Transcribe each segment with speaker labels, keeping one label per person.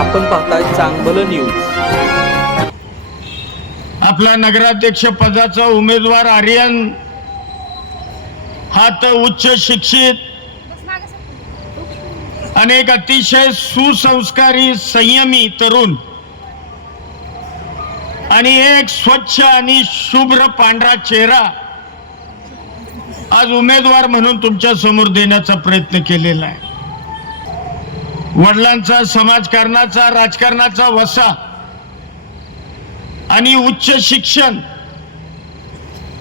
Speaker 1: आपण पाहताय चांगलं न्यूज.
Speaker 2: आपला नगराध्यक्ष पदाचा उमेदवार आर्यन हा तर उच्च शिक्षित अनेक अतिशय सुसंस्कारी संयमी तरुण. आणि एक स्वच्छ आणि शुभ्र पांढरा चेहरा आज उमेदवार म्हणून तुमच्यासमोर देण्याचा प्रयत्न केलेला आहे. वडिलांचा समाजकारणाचा राजकारणाचा वसा आणि उच्च शिक्षण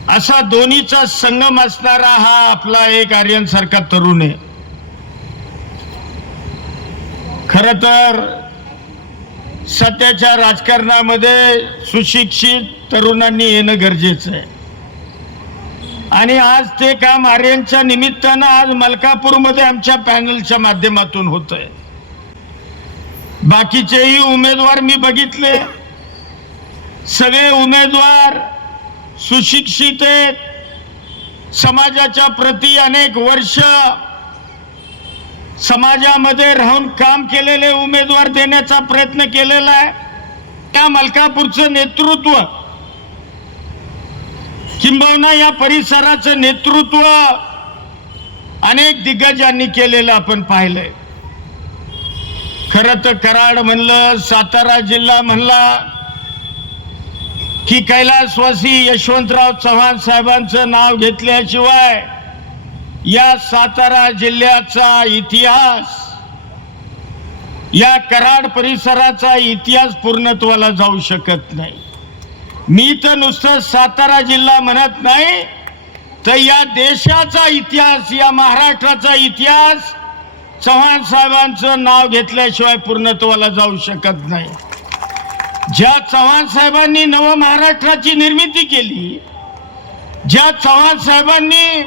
Speaker 2: असा दोन्हीचा संगम असणारा हा आपला एक आर्यन सारखा तरुण आहे. खर तर सध्याच्या राजकारणामध्ये सुशिक्षित तरुणांनी येणं गरजेचं आहे. आणि आज ते काम आर्यनच्या निमित्तानं आज मलकापूरमध्ये आमच्या पॅनलच्या माध्यमातून होत आहे बाकीचेही उमेदवार मी बघितले. सगळे उमेदवार सुशिक्षित आहेत. समाजाच्या प्रती अनेक वर्ष समाजामध्ये राहून काम केलेले उमेदवार देण्याचा प्रयत्न केलेला आहे. त्या मलकापूरचं नेतृत्व किंबहुना या परिसराचं नेतृत्व अनेक दिग्गजांनी केलेलं आपण पाहिलंय. खरं तर कराड म्हणलं सातारा जिल्हा म्हणला की कैलासवासी यशवंतराव चव्हाण साहेबांचं नाव घेतल्याशिवाय या सातारा जिल्ह्याचा इतिहास या कराड परिसराचा इतिहास पूर्णत्वाला जाऊ शकत नाही. मी तर नुसतं सातारा जिल्हा म्हणत नाही तर या देशाचा इतिहास या महाराष्ट्राचा इतिहास चव्हाण साहेबांचं नाव घेतल्याशिवाय पूर्णत्वाला जाऊ शकत नाही. ज्या चव्हाण साहेबांनी नव महाराष्ट्राची निर्मिती केली ज्या चव्हाण साहेबांनी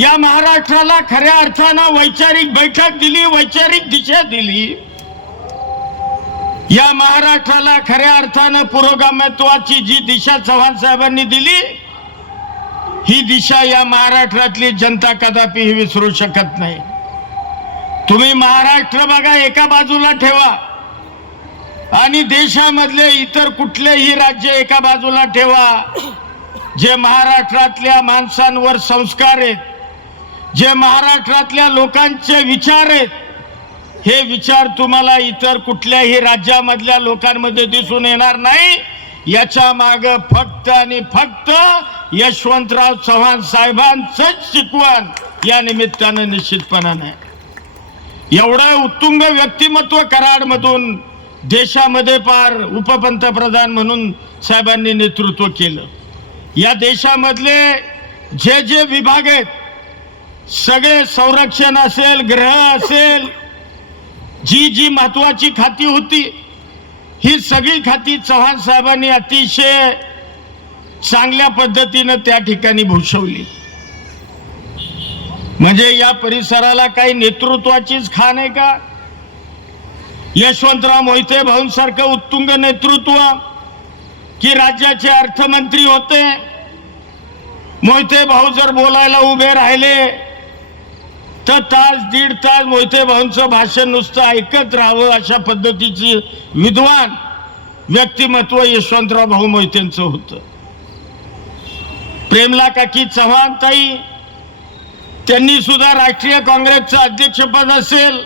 Speaker 2: या महाराष्ट्राला खऱ्या अर्थानं वैचारिक बैठक दिली वैचारिक दिशा दिली या महाराष्ट्राला खऱ्या अर्थानं पुरोगामित्वाची जी दिशा चव्हाण साहेबांनी दिली ही दिशा या महाराष्ट्रातली जनता कदापिही विसरू शकत नाही. तुम्ही महाराष्ट्र बघा एका बाजूला ठेवा. आणि देशामधले इतर कुठलेही राज्य एका बाजूला ठेवा. जे महाराष्ट्रातल्या माणसांवर संस्कार आहेत जे महाराष्ट्रातल्या लोकांचे विचार आहेत हे विचार तुम्हाला इतर कुठल्याही राज्यामधल्या लोकांमध्ये दिसून येणार नाही. याच्या माग फक्त आणि फक्त यशवंतराव चव्हाण साहेबांचंच शिकवण या निमित्तानं निश्चितपणाने आहे. एवढं उत्तुंग व्यक्तिमत्व कराडमधून देशामध्ये पार उपपंतप्रधान म्हणून साहेबांनी नेतृत्व केलं. या देशामधले जे जे विभाग आहेत सगळे संरक्षण असेल ग्रह असेल जी जी महत्वाची खाती होती ही सगळी खाती चव्हाण साहेबांनी अतिशय चांगल्या पद्धतीनं त्या ठिकाणी भूषवली. म्हणजे या परिसराला काही नेतृत्वाचीच खाण आहे का? यशवंतराव मोहिते भाऊंसारखं उत्तुंग नेतृत्व की राज्याचे अर्थमंत्री होते? मोहिते भाऊ जर बोलायला उभे राहिले तर तास दीड तास मोहिते भाऊंचं भाषण नुसतं ऐकत राहावं अशा पद्धतीची विद्वान व्यक्तिमत्व यशवंतराव भाऊ मोहितेंचं होतं. प्रेमला काकी चव्हाण ताई त्यांनी सुद्धा राष्ट्रीय काँग्रेसचं अध्यक्षपद असेल.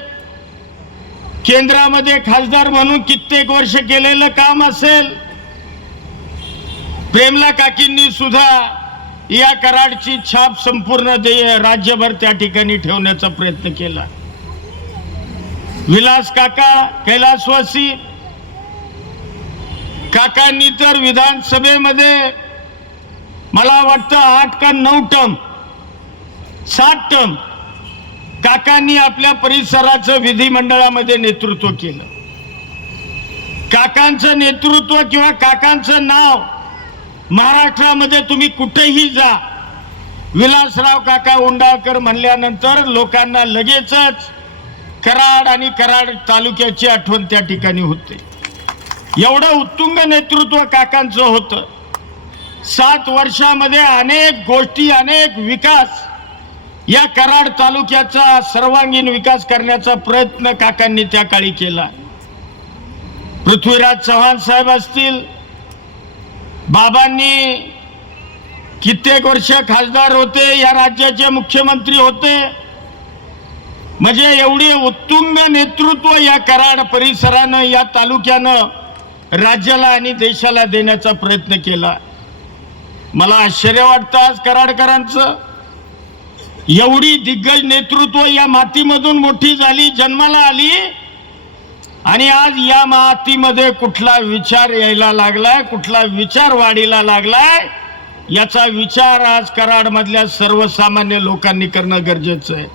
Speaker 2: केंद्रामध्ये खासदार म्हणून कित्येक वर्ष केलेलं काम असेल. प्रेमला काकींनी सुद्धा या कराडची छाप संपूर्ण देय राज्यभर त्या ठिकाणी ठेवण्याचा प्रयत्न केला. विलास काका कैलासवासी काकांनी तर विधानसभेमध्ये मला वाटतं आठ का नऊ टर्म सात टर्म काकांनी आपल्या परिसराचं विधिमंडळामध्ये नेतृत्व केलं. काकांचं नेतृत्व किंवा काकांचं नाव महाराष्ट्रामध्ये तुम्ही कुठेही जा. विलासराव काका उंडाळकर म्हणल्यानंतर लोकांना लगेचच कराड आणि कराड तालुक्याची आठवण त्या ठिकाणी होते. एवढं उत्तुंग नेतृत्व काकांचं होतं. सात वर्षामध्ये अनेक गोष्टी अनेक विकास या कराड तालुक्याचा सर्वांगीण विकास करण्याचा प्रयत्न काकांनी त्या काळी केला. पृथ्वीराज चव्हाण साहेब असतील बाबांनी कित्येक वर्ष खासदार होते या राज्याचे मुख्यमंत्री होते. म्हणजे एवढे उत्तुंग नेतृत्व या कराड परिसरानं या तालुक्यानं राज्याला आणि देशाला देण्याचा प्रयत्न केला. मला आश्चर्य वाटतं आज कराडकरांचं. एवढी दिग्गज नेतृत्व या मातीमधून मोठी झाली जन्माला आली. आणि आज या मातीमध्ये कुठला विचार यायला लागलाय कुठला विचार वाढीला लागलाय याचा विचार आज कराडमधल्या सर्वसामान्य लोकांनी करणं गरजेचं आहे.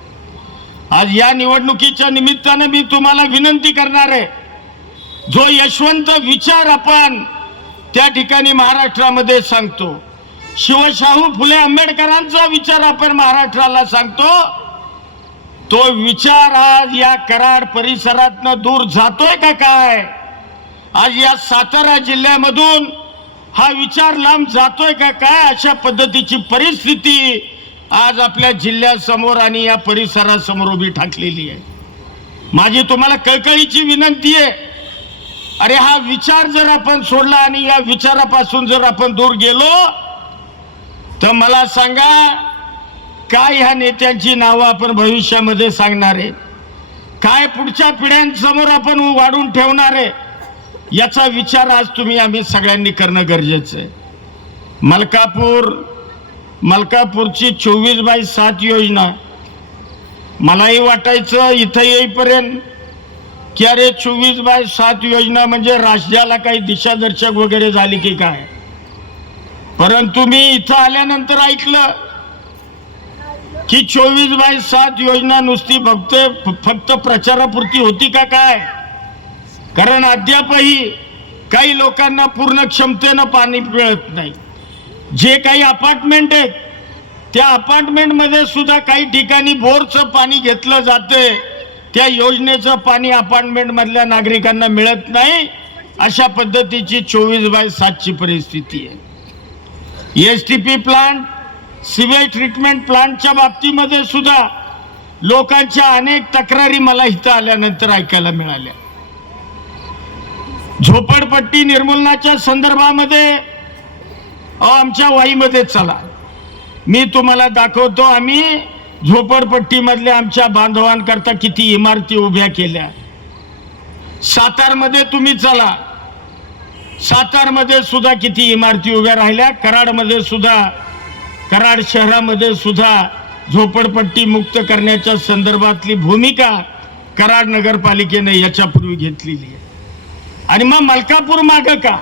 Speaker 2: आज या निवडणुकीच्या निमित्तानं मी तुम्हाला विनंती करणार आहे जो यशवंत विचार आपण त्या ठिकाणी महाराष्ट्रामध्ये सांगतो शिवशाहू फुले आंबेडकरांचा विचार आपण महाराष्ट्राला सांगतो. तो विचार आज या कराड परिसरातनं दूर जातोय का काय? आज या सातारा जिल्ह्यामधून हा विचार लांब जातोय का काय? अशा पद्धतीची परिस्थिती आज आपल्या जिल्ह्यासमोर आणि या परिसरासमोर उभी ठाकलेली आहे. माझी तुम्हाला कळकळीची विनंती आहे. अरे हा विचार जर आपण सोडला आणि या विचारापासून जर आपण दूर गेलो तर मला सांगा काय ह्या नेत्यांची नावं आपण भविष्यामध्ये सांगणार आहे काय पुढच्या पिढ्यांसमोर आपण वाढून ठेवणार आहे? याचा विचार आज तुम्ही आम्ही सगळ्यांनी करणं गरजेचं आहे. मलकापूर मलकापूरची चोवीस बाय सात योजना. मलाही वाटायचं इथं येईपर्यंत. की अरे चोवीस बाय सात योजना म्हणजे राज्याला काही दिशादर्शक वगैरे झाली की काय? परंतु मी इथं आल्यानंतर ऐकलं की चोवीस बाय सात योजना नुसती फक्त फक्त प्रचारापुरती होती का काय? कारण अद्यापही काही लोकांना पूर्ण क्षमतेनं पाणी मिळत नाही. जे काही अपार्टमेंट आहेत त्या अपार्टमेंटमध्ये सुद्धा काही ठिकाणी बोरचं पाणी घेतलं जातंय. त्या योजनेचं पाणी अपार्टमेंटमधल्या नागरिकांना मिळत नाही. अशा पद्धतीची चोवीस बाय सातची परिस्थिती आहे. S T P plant sewage treatment प्लांटच्या बाबतीमध्ये सुद्धा लोकांच्या अनेक तक्रारी मला इथं आल्यानंतर ऐकायला मिळाल्या. झोपडपट्टी निर्मूलनाच्या संदर्भामध्ये अहो, आमच्या वाईमध्ये चला. मी तुम्हाला दाखवतो आम्ही झोपडपट्टीमधल्या आमच्या बांधवांकरता किती इमारती उभ्या केल्या. सातारमध्ये तुम्ही चला. सातारमध्ये सुद्धा किती इमारती उभ्या राहिल्या कराडमध्ये सुद्धा कराड शहरामध्ये सुद्धा झोपडपट्टी मुक्त करण्याच्या संदर्भातली भूमिका कराड नगरपालिकेने याच्यापूर्वी घेतलेली आहे. आणि मग मलकापूर माग का?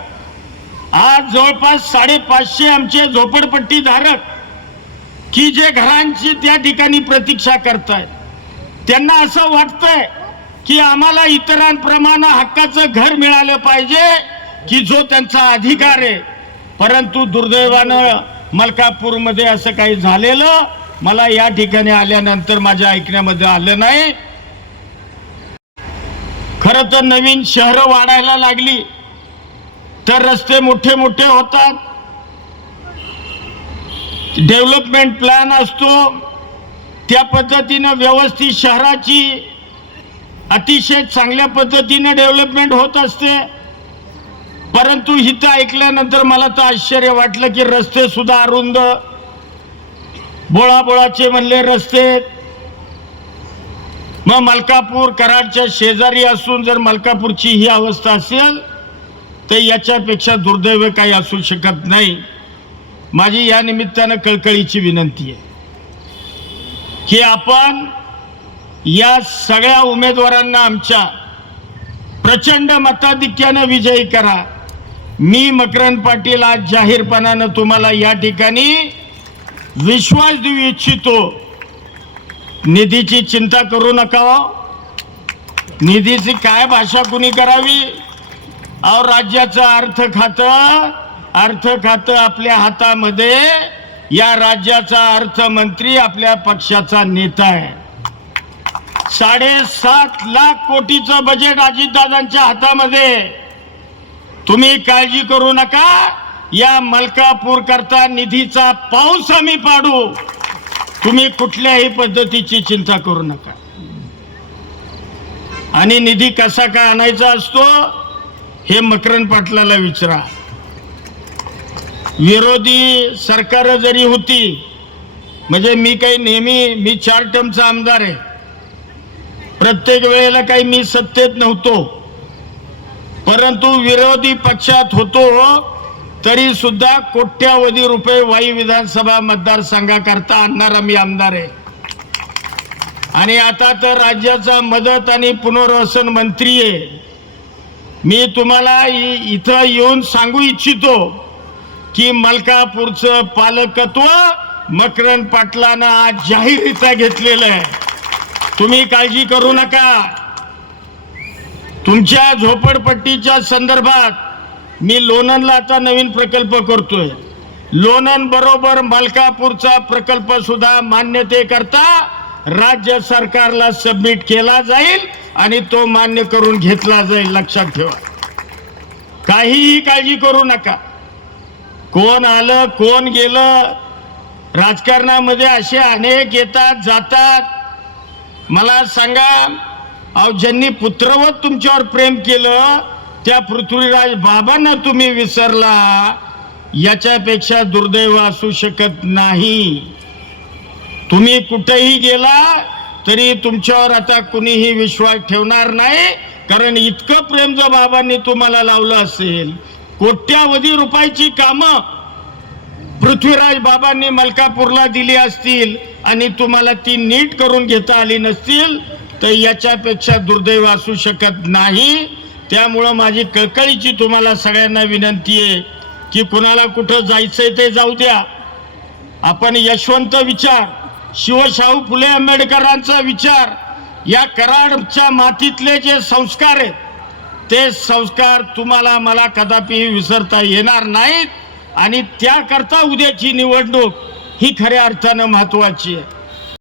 Speaker 2: आज जवळपास साडेपाचशे आमचे झोपडपट्टी धारक की जे घरांची त्या ठिकाणी प्रतीक्षा करतायत. त्यांना असं वाटतंय की आम्हाला इतरांप्रमाणे हक्काचं घर मिळालं पाहिजे की जो त्यांचा अधिकार आहे. परंतु दुर्दैवानं मलकापूरमध्ये असं काही झालेलं मला या ठिकाणी आल्यानंतर माझ्या ऐकण्यामध्ये आलं नाही. खरं तर नवीन शहरं वाढायला लागली. तर रस्ते मोठे मोठे होतात. डेव्हलपमेंट प्लॅन असतो. त्या पद्धतीनं व्यवस्थित शहराची अतिशय चांगल्या पद्धतीने डेव्हलपमेंट होत असते. परंतु हिथं ऐकल्यानंतर मला तर आश्चर्य वाटलं की रस्ते सुद्धा अरुंद. बोळाबोळाचे म्हणले रस्ते. मग मलकापूर कराडच्या शेजारी असून जर मलकापूरची ही अवस्था असेल तर याच्यापेक्षा दुर्दैव काही असू शकत नाही. माझी या निमित्तानं कळकळीची विनंती आहे. की आपण या सगळ्या उमेदवारांना आमच्या प्रचंड मताधिक्यानं विजयी करा. मी मकरंद पाटील आज जाहीरपणानं तुम्हाला या ठिकाणी विश्वास देऊ इच्छितो. निधीची चिंता करू नका हो. निधीची काय भाषा कुणी करावी? अहो राज्याचं अर्थ खातं अर्थ खातं आपल्या हातामध्ये या राज्याचा अर्थमंत्री आपल्या पक्षाचा नेता आहे. साडेसात लाख कोटीचं बजेट अजितदादांच्या हातामध्ये. तुम्ही काळजी करू नका. या मलकापूर करता निधीचा पाऊस आम्ही पाडू. तुम्ही कुठल्याही पद्धतीची चिंता करू नका. आणि निधी कसा काय आणायचा असतो हे मकरंद पाटलाला विचारा. विरोधी सरकार जरी होती म्हणजे मी काही नेहमी मी चार टर्मचा आमदार आहे. प्रत्येक वेळेला काही मी सत्तेत नव्हतो. परंतु विरोधी पक्षात होतो तरी सुद्धा कोट्यावधी रुपये वाई विधानसभा मतदारसंघाकरता आणणारा मी आमदार आहे. आणि आता तर राज्याचा मदत आणि पुनर्वसन मंत्री आहे. मी तुम्हाला इ- इथं येऊन सांगू इच्छितो की मलकापूरचं पालकत्व मकरंद पाटलानं आज जाहीररित्या घेतलेलं आहे. तुम्ही काळजी करू नका. तुमच्या झोपडपट्टीच्या संदर्भात मी लोणंदला आता नवीन प्रकल्प करतोय. लोणंद बरोबर मलकापूरचा प्रकल्प सुद्धा मान्यतेकरता राज्य सरकारला सबमिट केला जाईल आणि तो मान्य करून घेतला जाईल. लक्षात ठेवा. काहीही काळजी करू नका. कोण आलं कोण गेलं राजकारणामध्ये असे अनेक येतात जातात. मला सांगा अहो ज्यांनी पुत्रवत तुमच्यावर प्रेम केलं त्या पृथ्वीराज बाबांना तुम्ही विसरला. याच्यापेक्षा दुर्दैव असू शकत नाही. तुम्ही कुठेही गेला तरी तुमच्यावर आता कुणीही विश्वास ठेवणार नाही कारण इतकं प्रेम जर बाबांनी तुम्हाला लावलं असेल कोट्यावधी रुपयाची कामं पृथ्वीराज बाबांनी मलकापूरला दिली असतील आणि तुम्हाला ती नीट करून घेता आली नसतील तर याच्यापेक्षा दुर्दैव असू शकत नाही. त्यामुळं माझी कळकळीची तुम्हाला सगळ्यांना विनंती आहे की कुणाला कुठं जायचंय ते जाऊ द्या. आपण यशवंत विचार शिवशाहू फुले आंबेडकरांचा विचार या कराडच्या मातीतले जे संस्कार आहेत ते संस्कार तुम्हाला मला कदापि विसरता येणार नाहीत आणि त्याकरता उद्याची निवडणूक ही खऱ्या अर्थानं महत्वाची आहे.